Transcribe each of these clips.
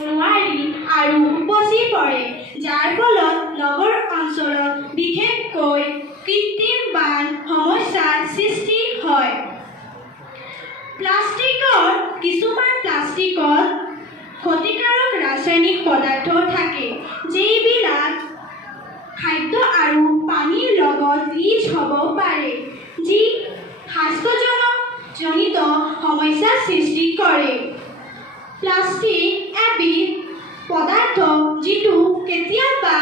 নোৱাৰি আৰু উপচি পৰে, যাৰ ফলত নগৰ অঞ্চলত বিশেষকৈ কৃত্ৰিম বান সমস্যাৰ সৃষ্টি হয়। কিছুমান প্লাষ্টিকত ক্ষতিকাৰক ৰাসায়নিক পদাৰ্থ থাকে, যিবিলাক খাদ্য আৰু পানীৰ লগত মিক্স হ'ব পাৰে, যি স্বাস্থ্যজনিত সমস্যাৰ সৃষ্টি কৰে। প্লাষ্টিক এবিধ পদাৰ্থ যিটো কেতিয়াবা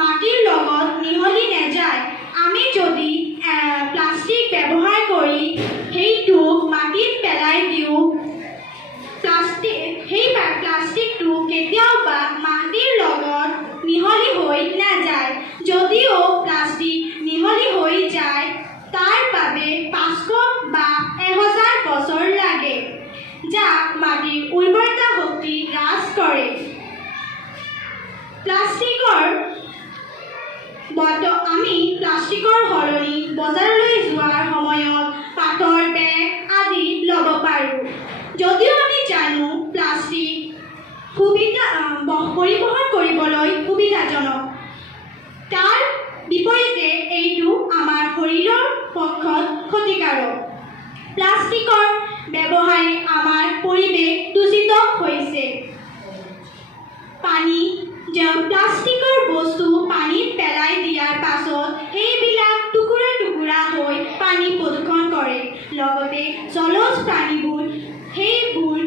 মাটিৰ লগত মিহলি নাযায়। আমি যদি প্লাষ্টিক ব্যৱহাৰ কৰি সেইটোক মাটিত পেলাই দিওঁ, সেই প্লাষ্টিকটো কেতিয়াবা মাটিৰ লগত মিহলি হৈ নাযায়। যদিও প্লাষ্টিক মিহলি হৈ যায়, তাৰ বাবে 500 বা 1000 বছৰ লাগে, যাক মাটিৰ উৰ্বৰতা শক্তি হ্ৰাস কৰে। আমি প্লাষ্টিকৰ সলনি বজাৰলৈ যোৱাৰ সময়ত পাটৰ বেগ আদি ল'ব পাৰোঁ। যদিও আমি জানো প্লাষ্টিক পৰিবহণ কৰিবলৈ সুবিধাজনক, তাৰ বিপৰীতে এইটো আমাৰ শৰীৰৰ পক্ষত ক্ষতিকাৰক। প্লাষ্টিকৰ ব্যৱহাৰে আমাৰ পৰিৱেশ দূষিত হৈছে। প্লাষ্টিকৰ বস্তু পানীত পেলাই দিয়াৰ পাছত সেইবিলাক টুকুৰা টুকুৰা হৈ পানী প্ৰদূষণ কৰে। লগতে জলজ প্ৰাণীবোৰ সেইবোৰ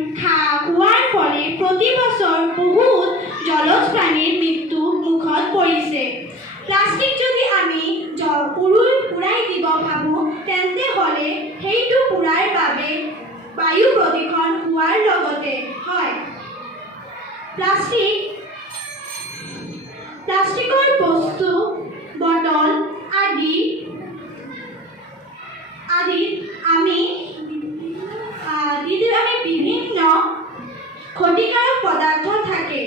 খোৱাৰ ফলত প্ৰতি বছৰ বহুত জলজ প্ৰাণীৰ মৃত্যু মুখত পৰিছে। প্লাষ্টিক যদি আমি পুৰাই দিব ভাবোঁ, তেন্তে হ'লে সেইটো পুৰাৰ বাবে বায়ু প্ৰদূষণ হোৱাৰ লগতে হয়। প্লাষ্টিকৰ বস্তু, বটল আদিত আমি বিভিন্ন ক্ষতিকাৰক পদাৰ্থ থাকে।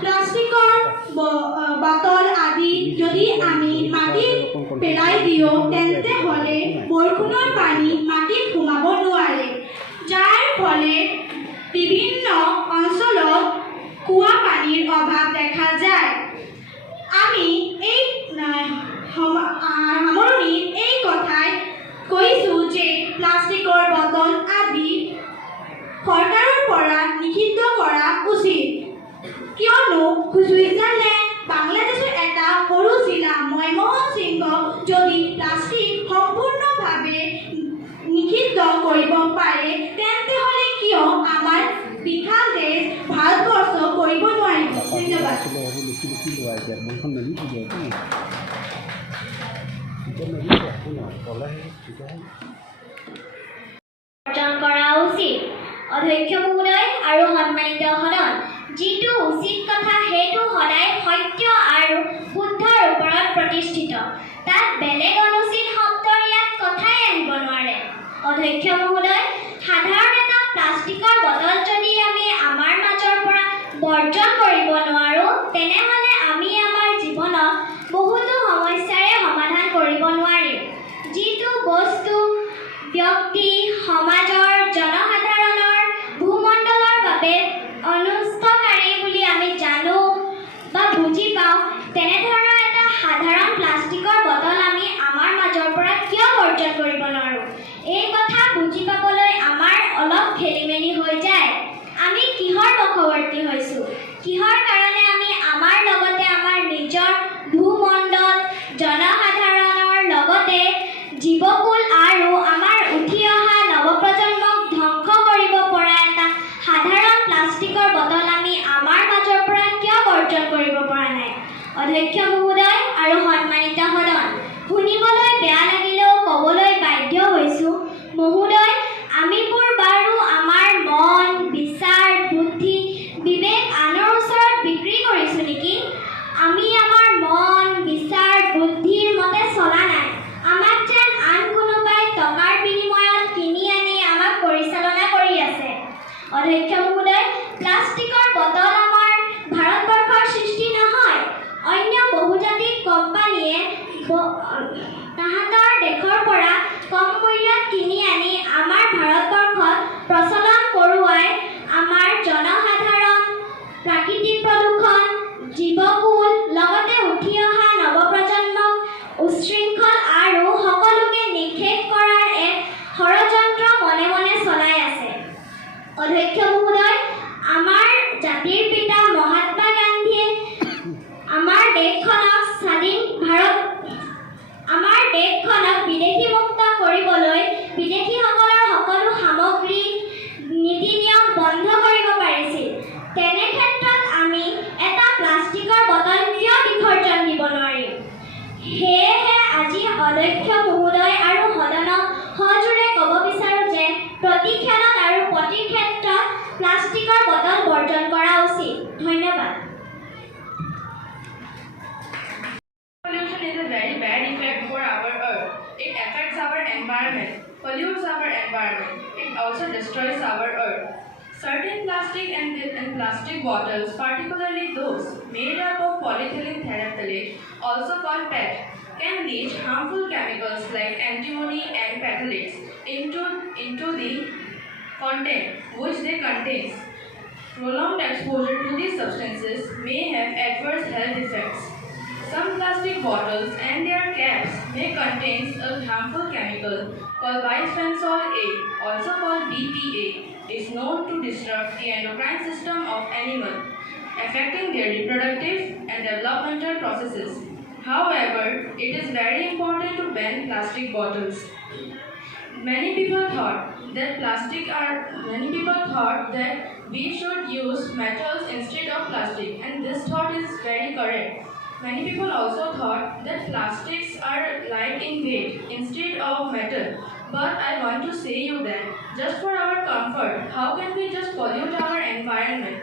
প্লাষ্টিকৰ বটল আদি যদি আমি মাটিত পেলাই দিওঁ, তেন্তে হ'লে বৰষুণৰ পানী মাটিত সোমাব নোৱাৰে, যাৰ ফলত বিভিন্ন অঞ্চলত খোৱা পানীৰ অভাৱ দেখা যায়। আমি এই সামৰণিত এই কথাই কৈছোঁ যে প্লাষ্টিকৰ বটল আদি চৰকাৰৰ পৰা নিষিদ্ধ কৰা উচিত, কিয়নো ছুইজাৰলেণ্ড বাংলাদেশৰ এটা সৰু জিলা ময়মনসিংহ যদি প্লাষ্টিক সম্পূৰ্ণভাৱে নিষিদ্ধ কৰিব পাৰে, তেন্তে হ'লে কিয় আমাৰ বিশাল দেশ ভাৰতবৰ্ষ কৰিব নোৱাৰিব? ধন্যবাদ। অৰ্জন কৰা উচিত। অধ্যক্ষ মহোদয় আৰু সন্মানিত সদন, যিটো উচিত কথা সেইটো সদায় সত্য আৰু শুদ্ধৰ ওপৰত প্ৰতিষ্ঠিত। তাত বেলেগ অনুচিত শব্দৰ ইয়াত কথাই আহিব নোৱাৰে। অধ্যক্ষ মহোদয়, সাধাৰণ এটা প্লাষ্টিকৰ বটল যদি আমি আমাৰ মাজৰ পৰা বৰ্জন কৰিব নোৱাৰোঁ, তেনেহ'লে আমি আমাৰ জীৱনত বহুতো সমস্যাৰে সমাধান কৰিব নোৱাৰিম। যিটো বস্তু ব্যক্তি, সমাজৰ, জনসাধাৰণৰ, ভূমণ্ডলৰ বাবে অনিষ্টকাৰী বুলি আমি জানো বা বুজি পাওঁ, তেনেধৰণৰ এটা সাধাৰণ প্লাষ্টিকৰ বটল আমি আমাৰ মাজৰ পৰা কিয় বৰ্জন কৰিব নোৱাৰোঁ? এই কথা বুজি পাবলৈ আমাৰ অলপ খেলিমেলি হৈ যায়। আমি কিহৰ বশৱৰ্তী হৈছোঁ? কিহৰ কাৰণে আমি আমাৰ লগতে আমাৰ নিজৰ ভূমণ্ডল, জনসাধাৰণৰ লগতে জীৱকুল আৰু আমাৰ উঠি অহা নৱপ্ৰজন্মক ধ্বংস কৰিব পৰা এটা সাধাৰণ প্লাষ্টিকৰ বটল আমি আমাৰ মাজৰ পৰা কিয় বৰ্জন কৰিব পৰা নাই? অধ্যক্ষ মহোদয় আৰু সন্মানিত সদন, শুনিবলৈ বেয়া লাগিলেও ক'বলৈ বাধ্য হৈছোঁ। মহোদয়, আমিবোৰ বাৰু আমাৰ মন, বিচাৰ, বুদ্ধি, বিবেক আনৰ ওচৰত বিক্ৰী কৰিছোঁ নেকি? আমি আমাৰ মন, বিচাৰ, বুদ্ধিৰ মতে চলা নাই। আমাক যেন আন কোনোবাই টকাৰ বিনিময়ত কিনি আনি আমাক পৰিচালনা কৰি আছে। অধ্যক্ষ মহোদয়, প্লাষ্টিকৰ বটল আমাৰ ভাৰতবৰ্ষৰ সৃষ্টি নহয়। অন্য বহুজাতিক কোম্পানীয়ে তাহাঁতৰ দেশৰ পৰা কম মূল্যত কিনি আনি আমাৰ ভাৰতবৰ্ষত প্ৰচলন কৰোৱাই আমাৰ জনসাধাৰণ জাতিৰ পিতা মহাত্মা গান্ধীয়ে আমাৰ দেশখনক বিদেশী মুক্ত কৰিবলৈ বিদেশীসকলৰ সকলো সামগ্ৰী নীতি নিয়ম বন্ধ কৰিব পাৰিছিল। তেনে ক্ষেত্ৰত আমি এটা প্লাষ্টিকৰ বটল কিয় বিসৰ্জন দিব নোৱাৰিম? সেয়েহে আজি অধ্যক্ষ মহোদয় আৰু সদনক সজোৰে ক'ব বিচাৰোঁ যে প্ৰতি ক্ষণত আৰু প্ৰতি ক্ষেত্ৰত প্লাষ্টিকৰ বটল বৰ্জন কৰা উচিত। ধন্যবাদ। Pollution is a very bad effect for our earth. It affects our environment, pollutes our environment. It also destroys our earth. Certain plastic and plastic bottles, particularly those made up of polyethylene terephthalate, also called PET, can leach harmful chemicals like antimony and phthalates into the content which they contain. Prolonged exposure to these substances may have adverse health effects. Some plastic bottles and their caps may contain a harmful chemical called bisphenol A, also called BPA, is known to disrupt the endocrine system of animals, affecting their reproductive and developmental processes. However, it is very important to ban plastic bottles. Many people thought that we should use metals instead of plastic, and this thought is very correct. Many people also thought that plastics are light in weight instead of metal. But I want to say you that just for our comfort, how can we just pollute our environment?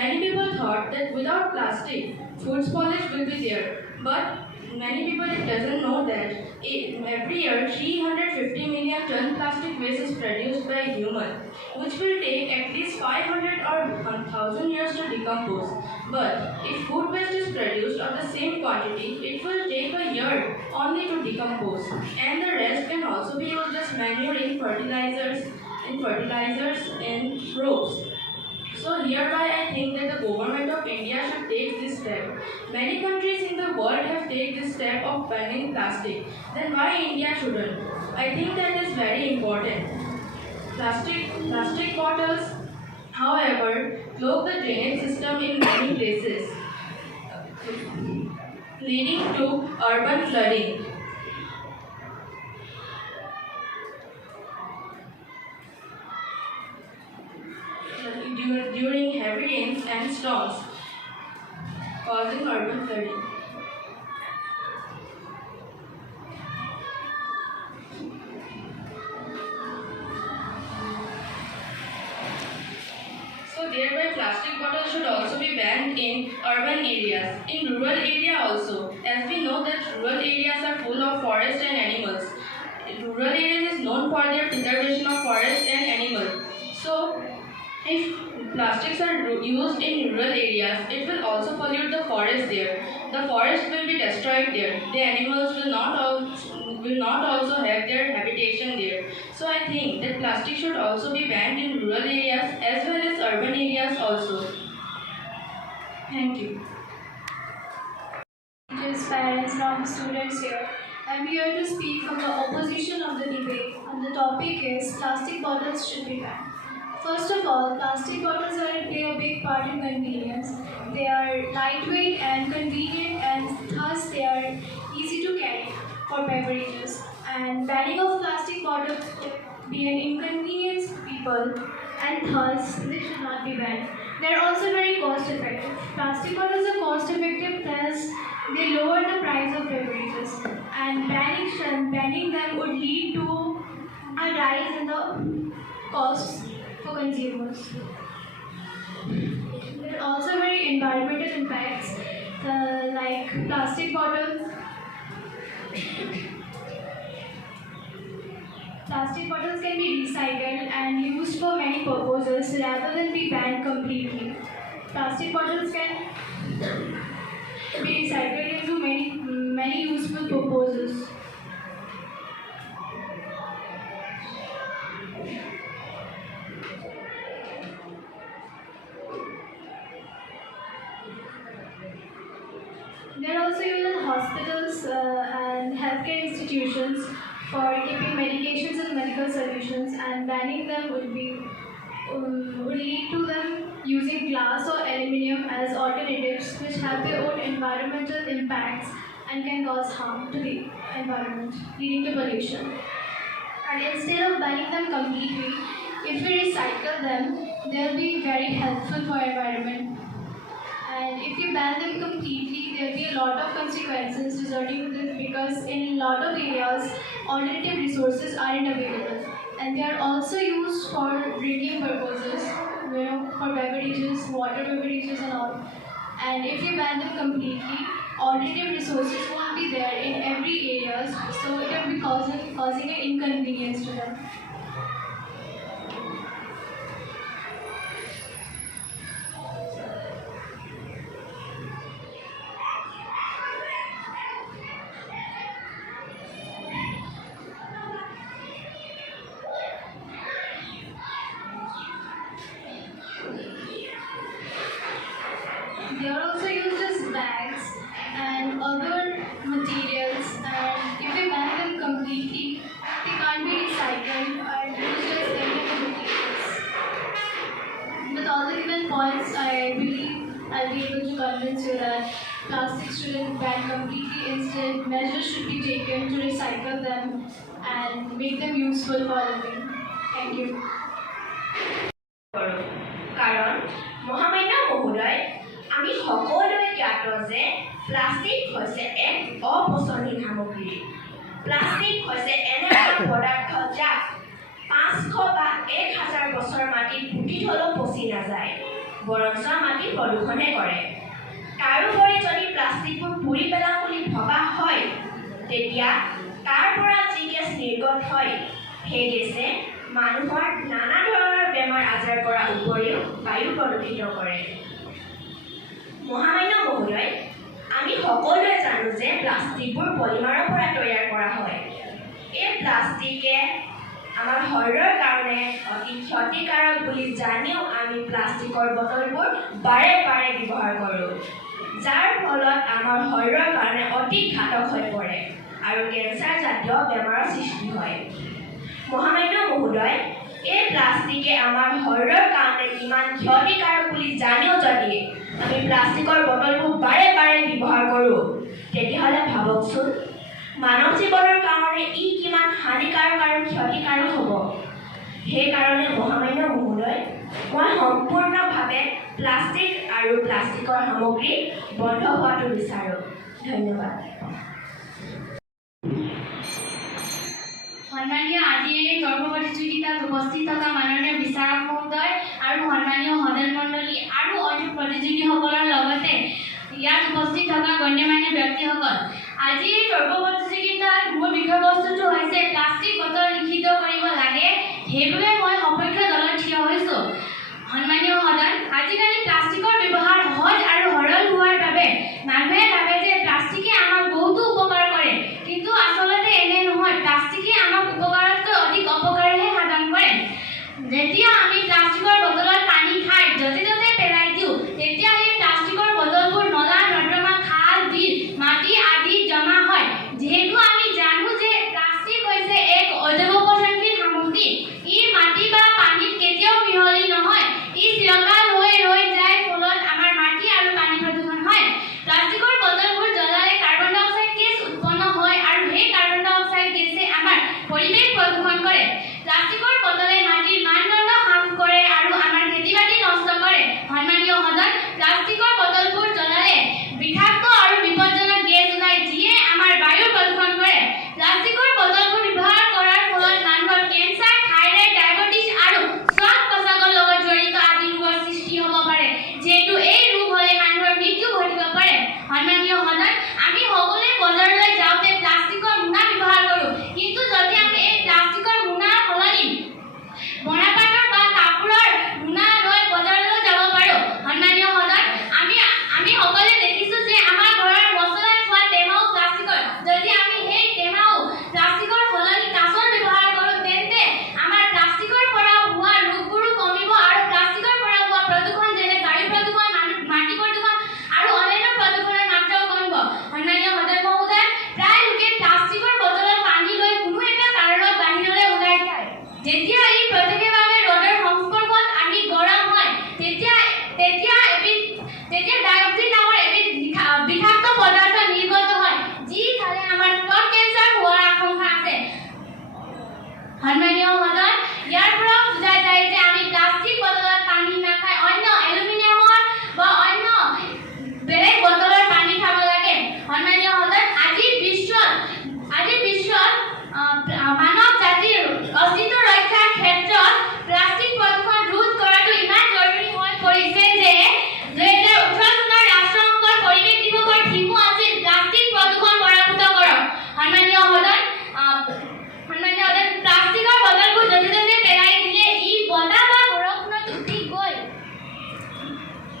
Many people thought that without plastic, food spoilage will be there. But many people doesn't know that every year 350 million ton plastic waste is produced by humans, which will take at least 500 or 1000 years to decompose. But if food waste is produced of the same quantity, it will take a year only to decompose, and the rest can also be used as manure in fertilizers and crops. So hereby I think that the government of India should take this step. Many countries in the world have taken this step of banning plastic. Then why India shouldn't? I think that is very important. Plastic bottles, however, clog the drainage system in many places, leading to urban flooding. During heavy rains and storms, causing urban flooding. So thereby plastic bottles should also be banned in urban areas, in rural area also, as we know that rural areas are full of forest and animals. Rural areas is known for their preservation of forest and animals. So if plastics are used in rural areas, it will also pollute the forest there. The forest will be destroyed there. The animals will not also have their habitation there. So I think that plastic should also be banned in rural areas as well as urban areas also. Thank you. Teachers, parents, and all the students here. I'm here to speak from the opposition of the debate, and the topic is plastic bottles should be banned. First of all, plastic bottles play a big part in convenience. They are lightweight and convenient, and thus they are easy to carry for beverages. And banning of plastic bottles would be an inconvenience to people, and thus they should not be banned. They are also very cost effective. Plastic bottles are cost effective, thus they lower the price of beverages. And banning them would lead to a rise in the costs for consumers. There are also very environmental impacts, like plastic bottles. Plastic bottles can be recycled and used for many purposes rather than be banned completely. Plastic bottles can be recycled into many useful purposes. They are also used in hospitals and healthcare institutions for keeping medications and medical solutions, and banning them would lead to them using glass or as alternatives which have their own environmental impacts and can cause harm to the environment, leading to pollution. And instead of banning them completely, if we recycle them, they'll be very helpful for environment. And if you ban them completely, there'll be a lot of consequences resulting to this because in a lot of areas, alternative resources aren't available. And they are also used for drinking purposes, for beverages, water beverages and all. And if you ban them completely, alternative resources won't be there in every areas, so it will be causing an inconvenience to them. They are also used as bags and other materials, and if we ban them completely, they can't be recycled and used as any other materials. With all the given points, I believe I'll be able to convince you that plastics shouldn't be banned completely. Instead, measures should be taken to recycle them and make them useful for living. Thank you. কাৰণ মহামান্য মহোদয় আমি সকলোৱে জ্ঞাত যে plastic হৈছে এক অপচনীয় সামগ্ৰী। প্লাষ্টিক হৈছে এনে এটা পদাৰ্থ যাক 500 বা 1000 বছৰ মাটিত পুতি থলেও পচি নাযায়, বৰঞ্চ মাটি প্ৰদূষণে কৰে। তাৰোপৰি যদি প্লাষ্টিকবোৰ পুৰি পেলাম বুলি ভবা হয়, তেতিয়া তাৰ পৰা যি গেছ নিৰ্গত হয়, সেই গেছে মানুহৰ নানা ধৰণৰ বেমাৰ আজাৰ কৰাৰ উপৰিও বায়ু প্ৰদূষিত কৰে। মহামান্য মহোদয়, আমি সকলোৱে জানো যে প্লাষ্টিকবোৰ পলিমাৰৰ পৰা তৈয়াৰ কৰা হয়। এই প্লাষ্টিকে আমাৰ শৰীৰৰ কাৰণে অতি ক্ষতিকাৰক বুলি জানিও আমি প্লাষ্টিকৰ বটলবোৰ বাৰে বাৰে ব্যৱহাৰ কৰোঁ, যাৰ ফলত আমাৰ শৰীৰৰ কাৰণে অতি ঘাতক হৈ পৰে আৰু কেঞ্চাৰ জাতীয় বেমাৰৰ সৃষ্টি হয়। মহামান্য মহোদয়, এই প্লাষ্টিকে আমাৰ শৰীৰৰ কাৰণে কিমান ক্ষতিকাৰক বুলি জানিও যদি আমি প্লাষ্টিকৰ বটলবোৰ বাৰে বাৰে ব্যৱহাৰ কৰোঁ, তেতিয়াহ'লে ভাবকচোন মানৱ জীৱনৰ কাৰণে ই কিমান হানিকাৰক আৰু ক্ষতিকাৰক হ'ব। সেইকাৰণে মহামান্য মহোদয়, মই সম্পূৰ্ণভাৱে প্লাষ্টিক আৰু প্লাষ্টিকৰ সামগ্ৰী বন্ধ হোৱাটো বিচাৰোঁ। ধন্যবাদ। সন্মানীয় আজিৰ এই তৰ্ক প্ৰতিযোগিতাত উপস্থিত থকা মাননীয় বিচাৰক মহোদয় আৰু সন্মানীয় সদন মণ্ডলী আৰু অন্য প্ৰতিযোগীসকলৰ লগতে ইয়াত উপস্থিত থকা গণ্যমান্য ব্যক্তিসকল, আজিৰ এই তৰ্ক প্ৰতিযোগিতাত মোৰ বিষয়বস্তুটো হৈছে প্লাষ্টিক বটল নিষিদ্ধ কৰিব লাগে, সেইবাবে মই সপক্ষ দলত থিয় হৈছোঁ। সন্মানীয় সদন, আজিকালি প্লাষ্টিকৰ ব্যৱহাৰ সহজ আৰু সৰল হোৱাৰ বাবে মানুহে ভাবে যে প্লাষ্টিকে আমাক বহুতো উপকাৰ কৰে, কিন্তু আচলতে এনে নহয়। প্লাষ্টিকে আমাক উপকাৰতকৈ অধিক অপকাৰহে সাধন কৰে। যেতিয়া আমি প্লাষ্টিকৰ বটলত পানী খাই য'তে ত'তে পেলাই দিওঁ, তেতিয়া এই প্লাষ্টিকৰ বটলবোৰ নলা নৰ্দমা, খাল, বিল, মাটি আদিত জমা হয়। যিহেতু আমি জানো যে প্লাষ্টিক হৈছে এক অজৈব পচনশীল সামগ্ৰী, ই মাটিত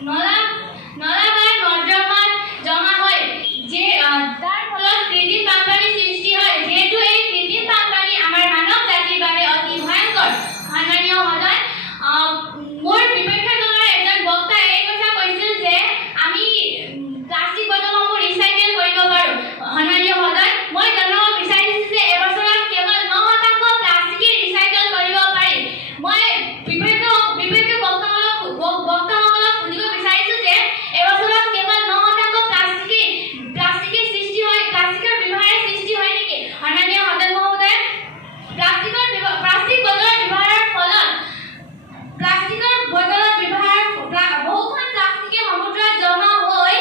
নলা বা নৰ্দমাত জমা হয় যে তাৰ ফলত কৃত্ৰিম বানপানীৰ সৃষ্টি হয়। যিহেতু এই কৃত্ৰিম বানপানী আমাৰ মানৱ জাতিৰ বাবে অতি ভয়ংকৰ। সন্মানীয় সদন, মোৰ বিপক্ষে দলৰ এজন বক্তাই এই কথা কৈছিল যে আমি প্লাষ্টিক বটলসমূহ ৰিচাইকেল কৰিব পাৰোঁ। সন্মানীয় সদন, মই জনাব বিচাৰিছোঁ যে এবছৰত কেৱল 9% প্লাষ্টিকে ৰিচাইকেল কৰিব পাৰি। মই বিপক্ষে বক্তাসকলক সুধিব বিচাৰিছোঁ যে এবছৰত কেৱল 9% প্লাষ্টিকৰ সৃষ্টি হয়, প্লাষ্টিকৰ ব্যৱহাৰৰ সৃষ্টি হয় নেকি? সন্মানীয় সদন মহোদয়, প্লাষ্টিক বটলৰ ব্যৱহাৰৰ ফলত বহুখন প্লাষ্টিকে সমুদ্ৰত জমা হৈ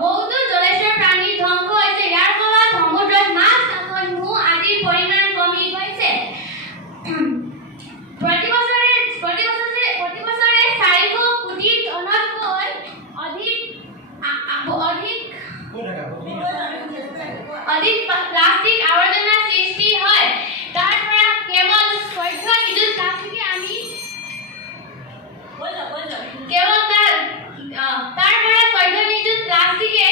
বহুতো জলচৰ প্ৰাণীৰ ধ্বংস হৈছে। ইয়াৰ ফলত সমুদ্ৰত মাছ, কাছ, শিহু আদিৰ পৰিমাণ কমি গৈছে। প্ৰতি বছৰে 400 কোটি টনতকৈ অধিক প্লাষ্টিক আৱৰ্জনা সৃষ্টি হয়। তাৰ পৰা কেৱল 14 নিযুত প্লাষ্টিকে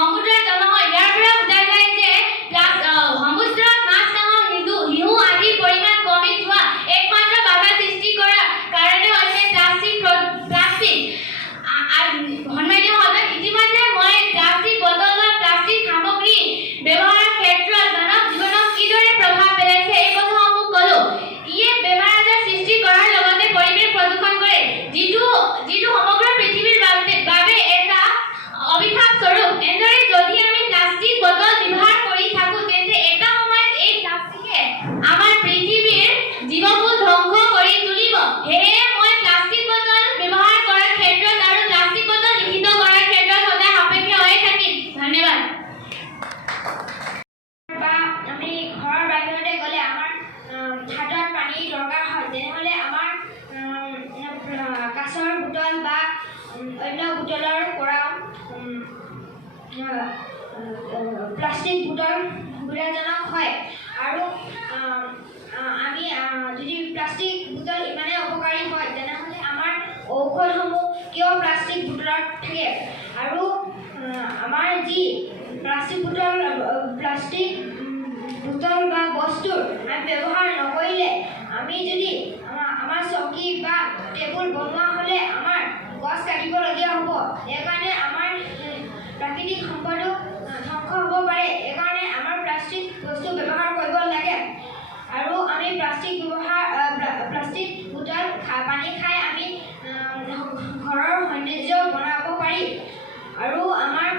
সমুদ্ৰত জমা হয়। ইয়াৰ পৰা বুজা যায় যে সমুদ্ৰত মাছ, কাছ, শিহু আদিৰ পৰিমাণ কমি যোৱা একমাত্ৰ বাধা সৃষ্টি কৰা কাৰণে হৈছে প্লাষ্টিক। সন্মানীয় সদন, ইতিমধ্যে মই প্লাষ্টিক বটল বা প্লাষ্টিক সামগ্ৰী ব্যৱহাৰৰ ক্ষেত্ৰত মানৱ জীৱনক কিদৰে প্ৰভাৱ পেলাইছে এই কথাসমূহ ক'লো। ইয়ে বেমাৰ আজাৰ সৃষ্টি কৰাৰ লগতে পৰিৱেশ প্ৰদূষণ কৰে, যিটো সমগ্ৰ পৃথিৱীৰ বাবে এটা অভিশাপ স্বৰূপ। এনেদৰে যদি আমি প্লাষ্টিক বটল ব্যৱহাৰ কৰি থাকোঁ, তেন্তে এটা সময়ত এই প্লাষ্টিকে আমাৰ পৃথিৱীৰ জীৱকূল ধ্বংস কৰি তুলিব। সেয়ে মই প্লাষ্টিক বটল ব্যৱহাৰ কৰাৰ ক্ষেত্ৰত আৰু প্লাষ্টিক বটল নিষিদ্ধ কৰাৰ ক্ষেত্ৰত সদায় সাপেক্ষে হৈ থাকিম। ধন্যবাদ। বা আমি ঘৰৰ বাহিৰতে গ'লে আমাৰ হাতত পানীৰ দৰকাৰ হয়, তেনেহ'লে আমাৰ কাঁচৰ বোতল বা অন্য বোতলৰ পৰা প্লাষ্টিক বোতল সুবিধাজনক হয়। আৰু আমি যদি প্লাষ্টিক বোতল ইমানেই অপকাৰী হয়, তেনেহ'লে আমাৰ ঔষধসমূহ কিয় প্লাষ্টিক বোতলত থাকে? আৰু আমাৰ যি প্লাষ্টিক বোতল বা বস্তুৰ আমি ব্যৱহাৰ নকৰিলে, আমি যদি আমাৰ চকী বা টেবুল বনোৱা হ'লে আমাৰ গছ কাটিবলগীয়া হ'ব। সেইকাৰণে আমাৰ প্ৰাকৃতিক সম্পদো ধ্বংস হ'ব পাৰে। সেইকাৰণে আমাৰ প্লাষ্টিক বস্তু ব্যৱহাৰ কৰিব লাগে। আৰু আমি প্লাষ্টিক বোতল পানী খাই আমি ঘৰৰ সৌন্দৰ্য বনাব পাৰি। আৰু আমাৰ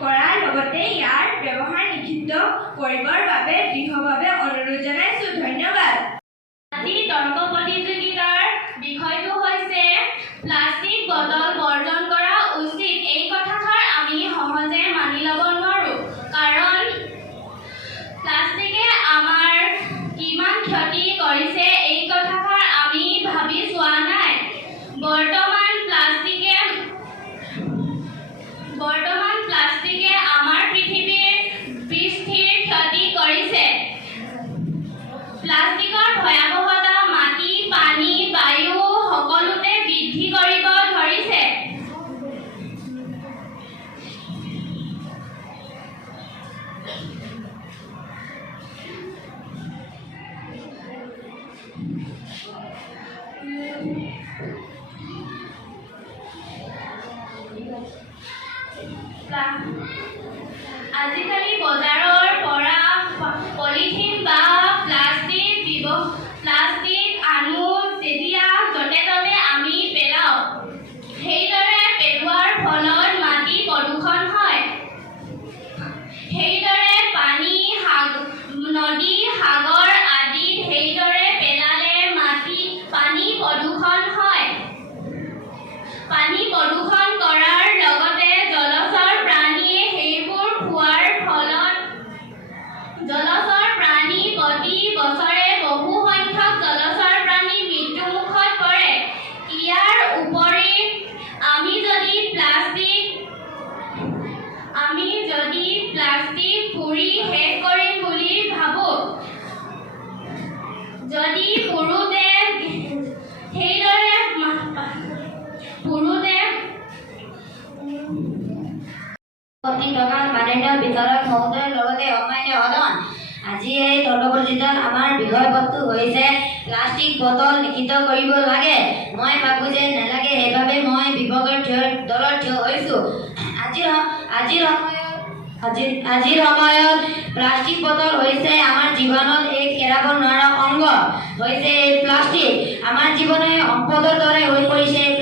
কৰাৰ লগতে ইয়াৰ ব্যৱহাৰ নিষিদ্ধ কৰিবৰ বাবে দৃঢ়ভাৱে অনুৰোধ জনাইছোঁ। ধন্যবাদ। আজিৰ তৰ্ক প্ৰতিযোগিতাৰ বিষয়টো হৈছে প্লাষ্টিক বটল বৰ্জন কৰা উচিত। এই কথাষাৰ আমি সহজে মানি ল'ব নোৱাৰোঁ, কাৰণ প্লাষ্টিকে আমাৰ কিমান ক্ষতি কৰিছে এই কথাষাৰ আমি ভাবি চোৱা নাই। বৰ্তমান বিচাৰক মহোদয়ৰ লগতে অন্যান্য সদন, আজি এই তৰ্কপৰিষদত আমাৰ বিষয়বস্তু হৈছে প্লাষ্টিক বটল নিষিদ্ধ কৰিব লাগে। মই ভাবোঁ যে নালাগে, সেইবাবে মই বিভাগৰ দলত থিয় হৈছোঁ। আজিৰ সময়ত প্লাষ্টিক বটল হৈছে আমাৰ জীৱনত এক এৰাব নোৱাৰা অংগ হৈছে এই প্লাষ্টিক। আমাৰ জীৱনে সম্পদৰ দৰে হৈ পৰিছে এই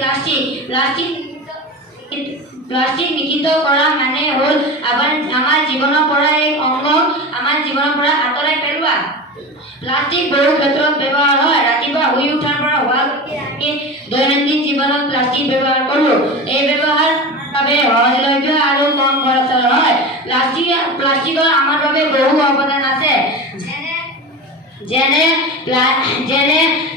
প্লাষ্টিক নিষিদ্ধ কৰা মানে হ'ল আমাৰ জীৱনৰ পৰা এক অংগ আমাৰ জীৱনৰ পৰা আঁতৰাই পেলোৱা। প্লাষ্টিক বহু ক্ষেত্ৰত ব্যৱহাৰ হয়। ৰাতিপুৱা শুই উঠাৰ পৰা হোৱালৈকে আমি দৈনন্দিন জীৱনত প্লাষ্টিক ব্যৱহাৰ কৰোঁ। এই ব্যৱহাৰ বাবে সহজলভ্য আৰু কম খৰচৰ হয়। প্লাষ্টিকৰ আমাৰ বাবে বহু অৱদান আছে, যেনে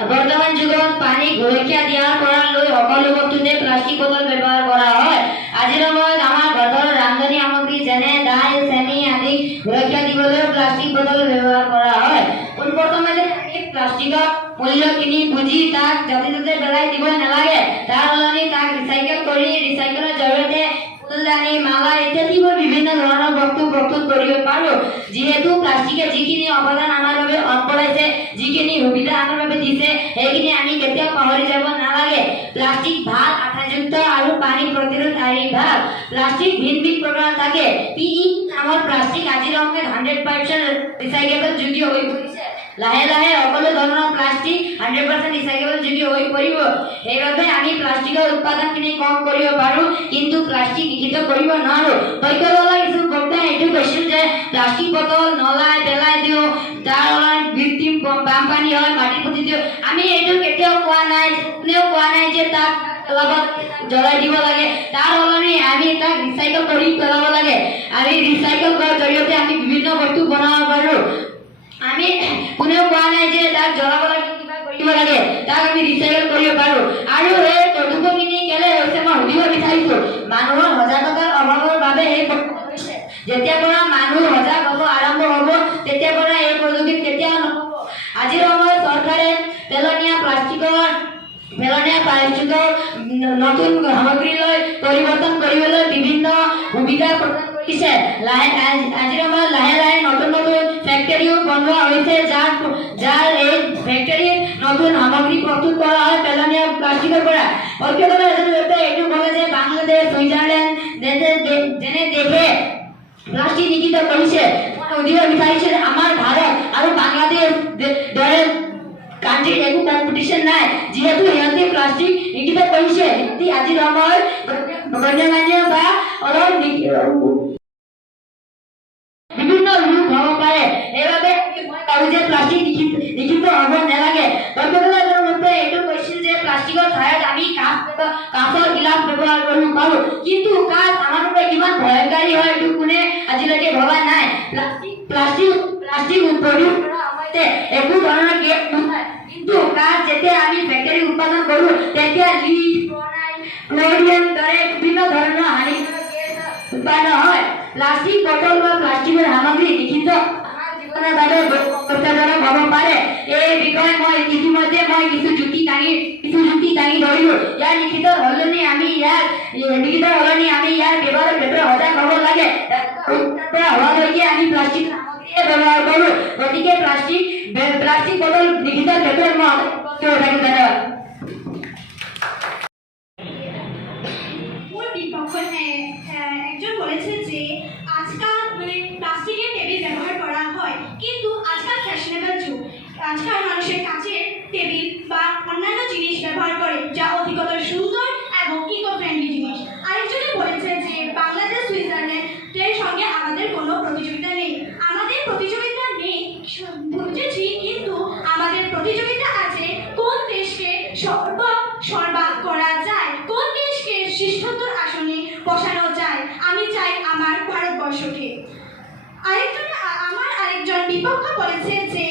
বৰ্তমান যুগত পানীক সুৰক্ষা দিয়াৰ পৰা লৈ সকলো বস্তুতে প্লাষ্টিক বটল ব্যৱহাৰ কৰা হয়। আজিৰ সময়ত আমাৰ ঘৰৰ ৰান্ধনী সামগ্ৰী যেনে দাইল, চেনি আদি সুৰক্ষা দিবলৈ প্লাষ্টিক বটল ব্যৱহাৰ কৰা হয়। পোনপ্ৰথমে আমি প্লাষ্টিকৰ মূল্যখিনি বুজি তাক য'তে ত'তে পেলাই দিব নালাগে। তাৰ সলনি তাক ৰিচাইকেল কৰি ৰিচাইকেলৰ জৰিয়তে ফুলদানি, মালা ইত্যাদিবোৰ বিভিন্ন ধৰণৰ বস্তু প্ৰস্তুত কৰিব পাৰোঁ। যিহেতু প্লাষ্টিকে যিখিনি অৱদান আমাৰ বাবে আগবঢ়াইছে, যিখিনি সুবিধা আমাৰ বাবে দিছে, সেইখিনি আমি কেতিয়াও পাহৰি যাব নালাগে। প্লাষ্টিক ভাল, আঠাযুক্ত আৰু পানী প্ৰতিৰোধকাৰী ভাল। প্লাষ্টিক ভিন ভিন প্ৰকাৰৰ থাকে। PE নামৰ প্লাষ্টিক আজিৰ সময়ত 100% ৰিচাইকেবল যোগ্য হৈ পৰিছে। লাহে লাহে সকলো ধৰণৰ প্লাষ্টিক 100% ৰিচাইকেবল যোগ্য হৈ পৰিব। সেইবাবে আমি প্লাষ্টিকৰ উৎপাদনখিনি কম কৰিব পাৰোঁ, কিন্তু প্লাষ্টিক নিষিদ্ধ কৰিব নোৱাৰোঁ। তথ্যদলৰ কিছু বক্তাই এইটো কৈছিল যে প্লাষ্টিক বটল নলাই পেলাই দিওঁ, তাৰ কৃত্ৰিম বানপানী হয়, মাটি পুতি দিওঁ। আমি এইটো কেতিয়াও কোৱা নাই, কোনেও কোৱা নাই যে তাক জ্বলাই দিব লাগে। তাৰ সলনি আমি তাক ৰিচাইকেল কৰি পেলাব লাগে। আমি ৰিচাইকেল কৰাৰ জৰিয়তে আমি বিভিন্ন বস্তু বনাব পাৰোঁ। আমি কোনেও কোৱা নাই যে তাক জ্বলাব লাগে, কিবা কৰিব লাগে। তাক আমি ৰিচাইকেল কৰিব পাৰোঁ। আৰু এই প্ৰদূষণখিনি কেলে হৈছে মই সুধিব বিচাৰিছোঁ। মানুহৰ সজাগতাৰ অভাৱৰ বাবে এই হৈছে। যেতিয়াৰ পৰা মানুহ সজাগ হ'ব আৰম্ভ হ'ব, তেতিয়াৰ পৰা এই প্ৰদূষণ কেতিয়াও নহ'ব। আজিৰ সময়ত চৰকাৰে পেলনীয়া প্লাষ্টিকৰ নতুন সামগ্ৰীলৈ পৰিৱৰ্তন কৰিবলৈ বিভিন্ন সুবিধা প্ৰদান কৰিছে। আজিৰ সময়ত লাহে লাহে নতুন ফেক্টৰীও বনোৱা হৈছে, যাৰ এই ফেক্টৰীত নতুন সামগ্ৰী প্ৰস্তুত কৰা হয় পেলনীয়া প্লাষ্টিকৰ পৰা। অধ্যক্ষৰ এজন ব্যক্তিয়ে এইটো ক'লে যে বাংলাদেশ, ছুইজাৰলেণ্ড যেনে দেশে প্লাষ্টিক নিষিদ্ধ কৰিছে। মই সুধিব বিচাৰিছোঁ যে আমাৰ ভাৰত আৰু বাংলাদেশ দৰে কাণ্ট্ৰিৰ একো কম্পিটিশ্যন নাই, যিহেতু সিহঁতে প্লাষ্টিক নিষিদ্ধ কৰিছে। আজিৰ সময়ত গণ্যমান্য বা অলপ বিভিন্ন লোক হ'ব পাৰে। সেইবাবে মই ভাবোঁ যে প্লাষ্টিক নিষিদ্ধ হ'ব নালাগে। ডক্টৰ এইটো কৈছিল যে প্লাষ্টিকৰ ঠাইত আমি কাঁচৰ গিলাচ ব্যৱহাৰ কৰিব পাৰোঁ, কিন্তু কাঁচ আমাৰ বাবে কিমান ভয়ংকাৰী হয় এইটো কোনে আজিলৈকে ভবা নাই। প্লাষ্টিক প্ৰয়োগ কৰা সময়তে একো ধৰণৰ গেছ নহয়, কিন্তু কাঁচ যেতিয়া আমি ফেক্টৰী উৎপাদন কৰোঁ, তেতিয়া লিড, ক্লৰিন দৰে বিভিন্ন ধৰণৰ হানিকাৰক গেছ উৎপন্ন হয়। প্লাষ্টিক বটল বা প্লাষ্টিকৰ সামগ্ৰী নিষিদ্ধ আমাৰ জীৱনৰ বাবে কষ্টজনক হ'ব পাৰে। এই বিষয়ে ইতিমধ্যে কিছু যুক্তি দাঙি ধৰিলোঁ। ইয়াৰ নিষিদ্ধ সলনি আমি ইয়াৰ ব্যৱহাৰৰ ক্ষেত্ৰত সজাগ হ'ব লাগে। হোৱালৈকে আমি প্লাষ্টিক সামগ্ৰীয়ে ব্যৱহাৰ কৰোঁ। গতিকে প্লাষ্টিক বটল নিষিদ্ধৰ ক্ষেত্ৰত মই ধন্যবাদ। একজন বলেছে যে আজকাল প্লাস্টিকের টেবিল ব্যবহার করা হয়, কিন্তু আজকাল ফ্যাশনেবল যুগ। আজকাল মানুষের কাচের টেবিল বা অন্যান্য জিনিস ব্যবহার করে, যা অধিকতর সুন্দর এবং ইকো ফ্রেন্ডলি জিনিস। আরেকজনে বলেছে যে বাংলাদেশ, সুইজারল্যান্ডের সঙ্গে আমাদের কোনো প্রতিযোগিতা নেই। আমাদের প্রতিযোগিতা নেই বুঝেছি, কিন্তু আমাদের প্রতিযোগিতা আছে কোন দেশকে সর্বাগ করা যায়, কোন দেশকে শ্রেষ্ঠত্বর আসনে বসানো যায়। আমি চাই আমার ভারতবর্ষকে। আমার আরেকজন বিপক্ষ বলেছে যে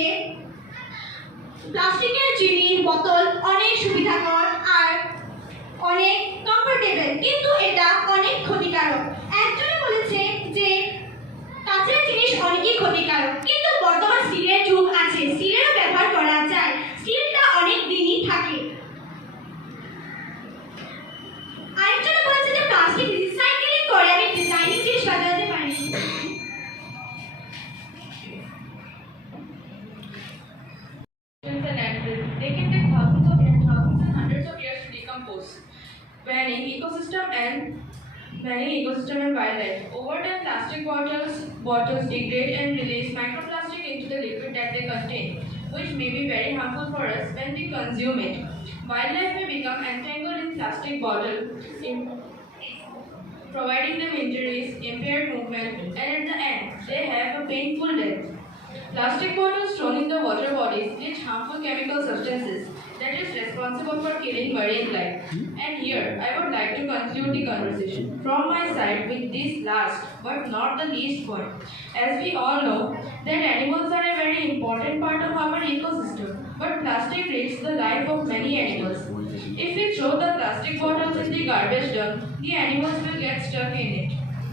প্লাস্টিকের জিনিস বোতল অনেক সুবিধাকর আর অনেক কমফোর্টেবল, কিন্তু এটা অনেক ক্ষতিকারক। একজনে বলেছে যে কাঁচের জিনিস অনেকই ক্ষতিকারক, কিন্তু বর্তমান স্টিলের যুগ আছে, স্টিলেরও ব্যবহার করা যায়, স্টিলটা অনেক দিনই থাকে। আরেকজনে বলেছে যে প্লাস্টিক রিসাইক্লিং করে আমি ডিজাইনিং জিনিস বানাতে পারি। banning ecosystem and wildlife. Over time, plastic bottles degrade and release microplastic into the liquid that they contain, which may be very harmful for us when we consume it. Wildlife may become entangled in plastic bottles, providing them injuries, impaired movement, and at the end, they have a painful death. Plastic bottles thrown in the water bodies leach harmful chemical substances that is responsible for killing marine life. And here, I would like to conclude the conversation from my side with this last but not the least point. As we all know that animals are a very important part of our ecosystem, but plastic risks the life of many animals. If we throw the plastic bottles in the garbage dump, the animals will get stuck in it.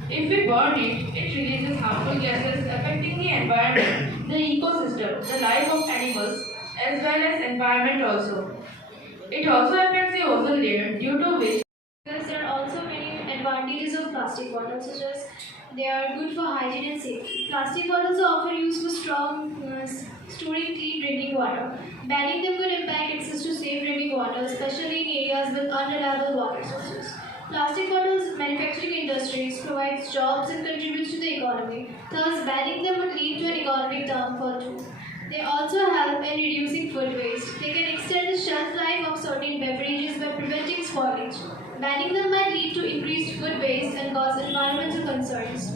If we burn it, it releases harmful gases affecting the environment, the ecosystem, the life of animals, as well as environment also. It also affects the ozone layer, due to which Because there are also many advantages of plastic bottles, such as they are good for hygiene and safety. Plastic bottles are often used for storing clean drinking water. Banning them could impact access to safe drinking water, especially in areas with unreliable water sources. Plastic bottles manufacturing industries provides jobs and contributes to the economy. Thus, banning them would lead to an economic downfall too. They also help in reducing food waste. They can extend the shelf life of certain beverages by preventing spoilage. Banning them might lead to increased food waste and cause environmental concerns.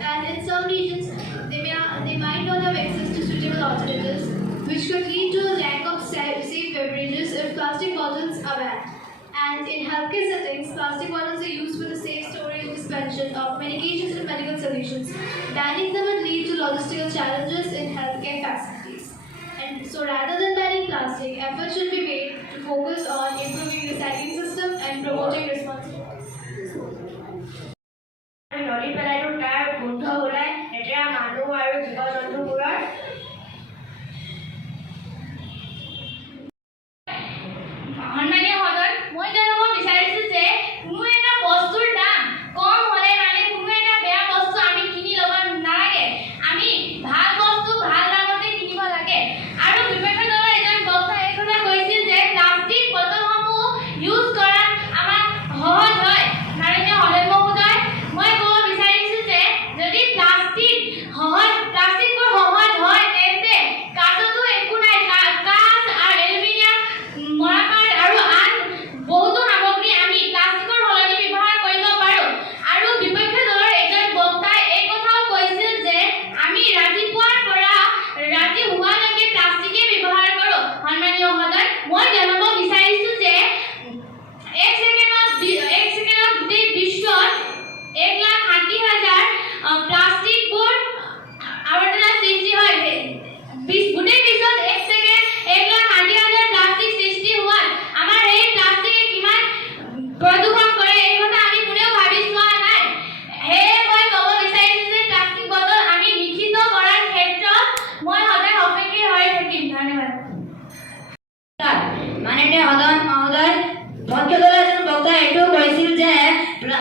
And in some regions, they might not have access to suitable alternatives, which could lead to a lack of safe beverages if plastic bottles are banned. And in healthcare settings, plastic bottles are used for the safe storage and suspension of medications and medical solutions. Banning them would lead to logistical challenges in healthcare facilities. And so rather than banning plastic, efforts should be made to focus on improving recycling system and promoting responsibility. নদী পেলাইতো তাৰ গোন্ধ ওলাই লেতেৰা মানুহ আৰু জীৱ জন্তুবোৰৰ সন্মানীয় সদন, মই জানিব বিচাৰিছো যে কোনো এটা বস্তুৰ দাম কম হ'লে মানে কোনো এটা বেয়া বস্তু আমি কিনি ল'ব নালাগে। আমি ভাল বস্তু ভাল দামতে কিনিব লাগে। আৰু বিপক্ষ দলৰ এজন বক্তাই এই কথা কৈছিল যে প্লাষ্টিক বটলসমূহ ইউজ কৰাত আমাৰ সহজ হয়। মাননীয় সদন মহোদয়, মই ক'ব বিচাৰিছো যে যদি প্লাষ্টিকবোৰ সহজ হয় তেন্তে কাঠতো একো নাই। কাঠ আৰু এলুমিনিয়াম মৰাপাট আৰু আন বহুতো সামগ্ৰী আমি প্লাষ্টিকৰ সলনি ব্যৱহাৰ কৰিব পাৰোঁ। আৰু বিপক্ষ দলৰ এজন বক্তাই এই কথাও কৈছিল যে আমি ৰাতিপুৱাৰ পৰা ৰাতি হোৱালৈকে প্লাষ্টিকে ব্যৱহাৰ কৰোঁ। সন্মানীয় সদন, মই জানিব বিচাৰিছো যে এক ছেকেণ্ডত গোটেই বিশ্বত 1,60,000 প্লাষ্টিকবোৰ আৱৰ্জনা সৃষ্টি হয়। গোটেই বিশ্বত 1,60,000 প্লাষ্টিক সৃষ্টি হোৱাত আমাৰ এই প্লাষ্টিকে কিমান প্ৰদূষণ কৰে এই কথা আমি কোনেও ভাবি চোৱা নাই। সেয়ে মই ক'ব বিচাৰিছো যে প্লাষ্টিক বটল আমি নিষিদ্ধ কৰাৰ ক্ষেত্ৰত মই সদায় সপক্ষে হৈ থাকিম। ধন্যবাদ। মাননীয় সদন মহোদয়, পক্ষদলৰ এজন বক্তাই এইটোও কৈছিল যে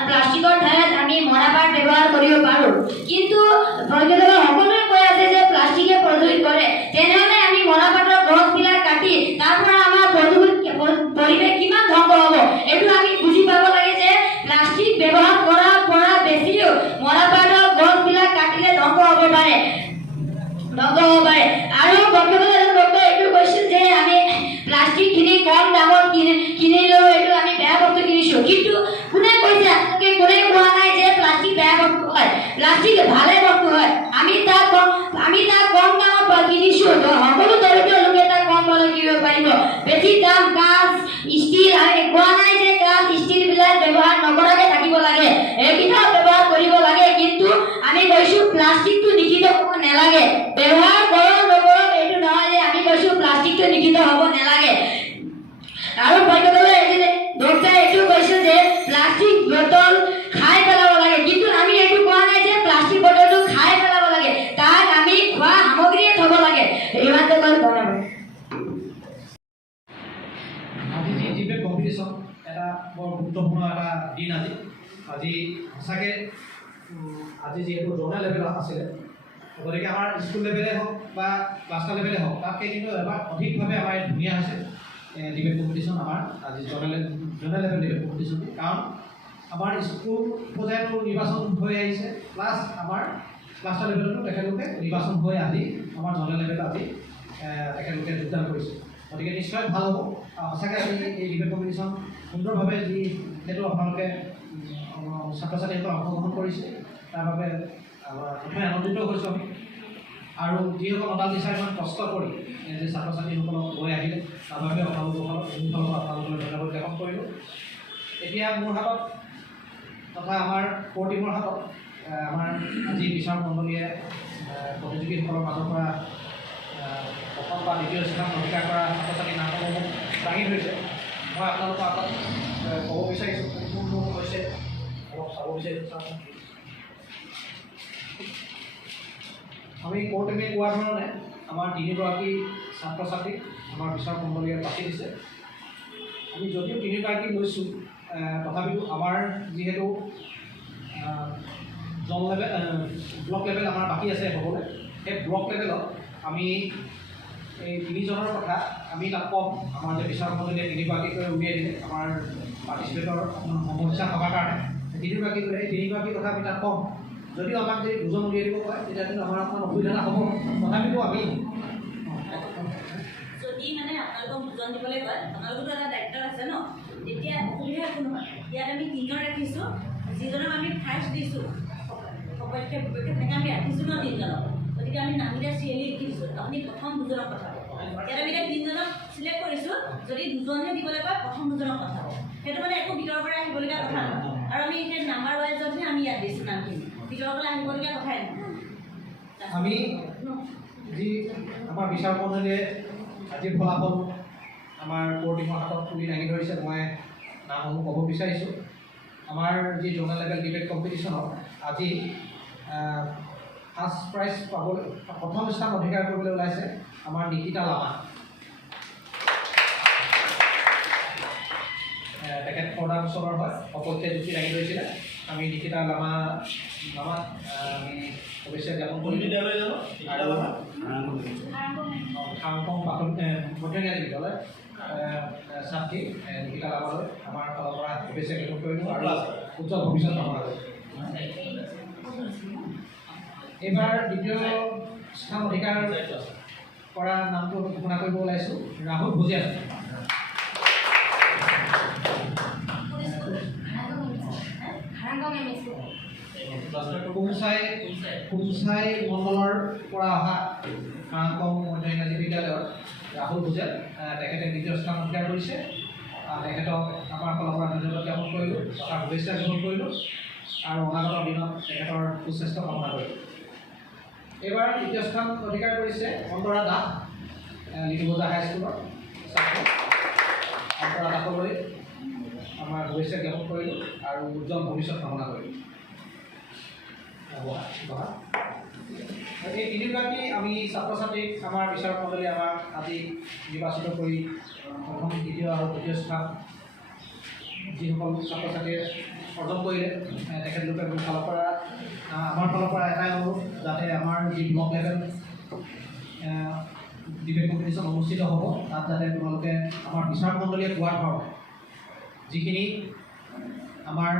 প্লাষ্টিকৰ ঠাইত আমি মৰাপাট ব্যৱহাৰ কৰিব পাৰোঁ, কিন্তু পক্ষদলৰ সকলোৱে কৈ আছে যে প্লাষ্টিকে প্ৰদূষিত কৰে। তেনেহ'লে আমি মৰাপাটৰ গছবিলাক কাটি তাৰ পৰা আমাৰ পৰিৱেশ কিমান ধ্বংস হ'ব, এইটো আমি বুজি পাব লাগে যে প্লাষ্টিক ব্যৱহাৰ কৰাৰ পৰা বেছিও মৰাপাটৰ গছবিলাক কাটিলে ধ্বংস হ'ব পাৰে। আৰু পক্ষদলৰ এজন বক্তাই এইটো কৈছিল যে আমি প্লাষ্টিকখিনি কম দামত কিনিলেও এইটো আমি বেয়া বস্তু কিনিছোঁ, কিন্তু কোনে কৈছে আপোনালোকে কোনে কোৱা নাই যে প্লাষ্টিক বেয়া বস্তু হয়। প্লাষ্টিক ভালে বস্তু হয়। আমি তাক কম দামত কিনিছোঁ, সকলো দৰিদ্ৰ লোকে তাক কম দামত কিনিব পাৰিব। বেছি দাম কাঁচ ষ্টীল, আমি কোৱা নাই যে কাঁচ ষ্টীলবিলাক ব্যৱহাৰ নকৰাকৈ থাকিব লাগে, এইকেইটাও ব্যৱহাৰ কৰিব লাগে, কিন্তু আমি কৈছোঁ প্লাষ্টিকটো নিষিদ্ধ হ'ব নালাগে। ব্যৱহাৰ কৰক নকৰক এইটো নহয় যে আমি কৈছোঁ প্লাষ্টিকটো নিষিদ্ধ হ'ব নালাগে। আৰু পক্ষদলৰ এজনে বক্তাই এইটো কৈছিল যে প্লাষ্টিক বটল খাই পেলাব লাগে, কিন্তু আমি এইটো কোৱা নাই যে প্লাষ্টিক বটলটো খাই পেলাব লাগে, তাক আমি খোৱা সামগ্ৰীয়ে থ'ব লাগে। ইমানতে কৈ ধন্যবাদ। আজি যি ডিবেট কম্পিটিশ্যন এটা বৰ গুৰুত্বপূৰ্ণ এটা দিন আজি সঁচাকৈ আজি যিহেতু জ'নেল লেভেলত আছিলে, গতিকে আমাৰ স্কুল লেভেলে হওক বা ক্লাষ্টাৰ লেভেলে হওক তাতকৈ কিন্তু এবাৰ অধিকভাৱে আমাৰ ধুনীয়া হৈছে। ডিবেট কম্পিটিশ্যন আমাৰ আজি জনেল লেভেল ডিবেট কম্পিটিশ্যন, কাৰণ আমাৰ স্কুল পৰ্যায়তো নিৰ্বাচন হৈ আহিছে, প্লাছ আমাৰ ক্লাষ্টাৰ লেভেলতো তেখেতলোকে নিৰ্বাচন হৈ আহি আমাৰ জনেল লেভেলত আজি তেখেতলোকে যোগদান কৰিছে। গতিকে নিশ্চয় ভাল হ'ব। সঁচাকৈ আমি এই ডিবেট কম্পিটিশ্যন সুন্দৰভাৱে যিহেতু আপোনালোকে ছাত্ৰ ছাত্ৰীসকলে অংশগ্ৰহণ কৰিছে, তাৰ বাবে প্ৰথমে আনন্দিত হৈছোঁ আমি। আৰু যিসকল নডাল টিচাৰ ইমান কষ্ট কৰি যে ছাত্ৰ ছাত্ৰীসকলক লৈ আহিলে, তাৰ বাবে আপোনালোকৰ ধন্যবাদ জ্ঞাপন কৰিলোঁ। এতিয়া মোৰ হাতত তথা আমাৰ ক'ৰ টীমৰ হাতত আমাৰ আজি বিচাৰক মণ্ডলীয়ে প্ৰতিযোগীসকলৰ মাজৰ পৰা প্ৰথম বা দ্বিতীয় স্থান অধিকাৰ কৰা ছাত্ৰ ছাত্ৰীৰ নামসমূহ দাঙি ধৰিছে। মই আপোনালোকৰ আগত ক'ব বিচাৰিছোঁ, কোনসমূহ হৈছে অলপ চাব বিচাৰিছোঁ। আমি ক'ৰ টীমে কোৱা ধৰণে আমাৰ 3গৰাকী ছাত্ৰ ছাত্ৰীক আমাৰ বিচাৰক মণ্ডলীয়ে বাছি দিছে। আমি যদিও 3গৰাকী লৈছোঁ, তথাপিও আমাৰ যিহেতু জন লেভেল ব্লক লেভেল আমাৰ বাকী আছে হ'বলৈ, সেই ব্লক লেভেলত আমি এই 3জনৰ কথা আমি তাত ক'ম। আমাৰ যে বিচাৰক মণ্ডলীয়ে 3গৰাকীকৈ উলিয়াই দিলে আমাৰ পাৰ্টিচিপেটৰ সমস্যা থকাৰ কাৰণে 3গৰাকী লৈ এই 3গৰাকীৰ কথা আমি তাত ক'ম। যদিও আমাক যদি 2জন উলিয়াই দিব পাৰে, তেতিয়া কিন্তু আমাৰ অকণমান অসুবিধা নহ'ব। তথাপিতো আমি যদি মানে আপোনালোকক 2জন দিবলৈ কয়, আপোনালোকতো এটা দায়িত্ব আছে ন, তেতিয়া অসুবিধা একো নহয়। ইয়াত আমি 3জন ৰাখিছোঁ, যিজনক আমি ফাৰ্ষ্ট দিছোঁ সকলোকে তেনেকৈ আমি ৰাখিছোঁ ন 3জনক। গতিকে আমি নামিলে চিৰিয়েলি লিখি দিছোঁ, আপুনি প্ৰথম 2জনক পঠাব। ইয়াত আমি এতিয়া 3জনক চিলেক্ট কৰিছোঁ, যদি 2জনহে দিবলৈ কয় প্ৰথম 2জনক পঠাব। সেইটো মানে একো ভিতৰৰ পৰা আহিবলগীয়া কথা নহয়। আৰু আমি এতিয়া নাম্বাৰ ৱাইজতহে আমি ইয়াত দিছোঁ নামখিনি, ভিতৰৰ পৰা আহিবলগীয়া কথাই নহয়। আমি যি আমাৰ বিচাৰক মণ্ডলীয়ে আজিৰ ফলাফল আমাৰ ক'ৰ টীমৰ হাতত তুলি দাঙি ধৰিছে, মই নামসমূহ ক'ব বিচাৰিছোঁ। আমাৰ যি জনেল লেভেল ডিবেট কম্পিটিশ্যনত আজি ফাৰ্ষ্ট প্ৰাইজ পাবলৈ প্ৰথম স্থান অধিকাৰ কৰিবলৈ ওলাইছে আমাৰ নিকিতা লামা। তেখেত প্ৰধান ওচৰৰ হয়, সপক্ষে যুক্তি দাঙি ধৰিছিলে। আমি নিকিতা লামাক আমি অৱশ্যে জ্ঞাপন কৰি বিদ্যালয় জানো খাংকং মধ্যমীয়া বিদ্যালয় ছাত্ৰী নিকিতা লামালৈ আমাৰ ফালৰ পৰা অৱশ্যে জ্ঞাপন কৰিলোঁ আৰু উজ্জ্বল ভৱিষ্যত কামনা কৰিলোঁ। এইবাৰ দ্বিতীয় স্থান অধিকাৰ কৰা নামটো ঘোষণা কৰিব ওলাইছোঁ ৰাহুল ভুজিয়া। কুমচাই মণ্ডলৰ পৰা অহা খাংকং মধ্য ইংৰাজী বিদ্যালয়ৰ ৰাহুল ভুজিয়া, তেখেতে দ্বিতীয় স্থান অধিকাৰ কৰিছে। তেখেতক আমাৰ ফালৰ পৰা ধন্যবাদ জ্ঞাপন কৰিলোঁ তথা শুভেচ্ছা জ্ঞাপন কৰিলোঁ আৰু অনাগত দিনত তেখেতৰ সুস্বাস্থ্য কামনা কৰিলোঁ। এইবাৰ তৃতীয় স্থান অধিকাৰ কৰিছে অন্তৰা দাস, লিটুবজা হাইস্কুলৰ ছাত্ৰ। অন্তৰা দাসলৈ আমাৰ শুভেচ্ছা জ্ঞাপন কৰিলোঁ আৰু উজ্জ্বল ভৱিষ্যত কামনা কৰিলোঁ। এই 3গৰাকী আমি ছাত্ৰ ছাত্ৰীক আমাৰ বিচাৰক মণ্ডলীয়ে আমাক আজি নিৰ্বাচিত কৰি প্ৰথম, দ্বিতীয় আৰু তৃতীয় স্থান যিসকল ছাত্ৰ ছাত্ৰীয়ে অৰ্জন কৰিলে, তেখেতলোকে মোৰ ফালৰ পৰা আমাৰ ফালৰ পৰা এটাই অনুৰোধ, যাতে আমাৰ যি ব্লক লেভেল ডিবেট কম্পিটিশ্যন অনুষ্ঠিত হ'ব, তাত যাতে তোমালোকে আমাৰ বিচাৰক মণ্ডলীয়ে কোৱাৰ ধৰণে যিখিনি আমাৰ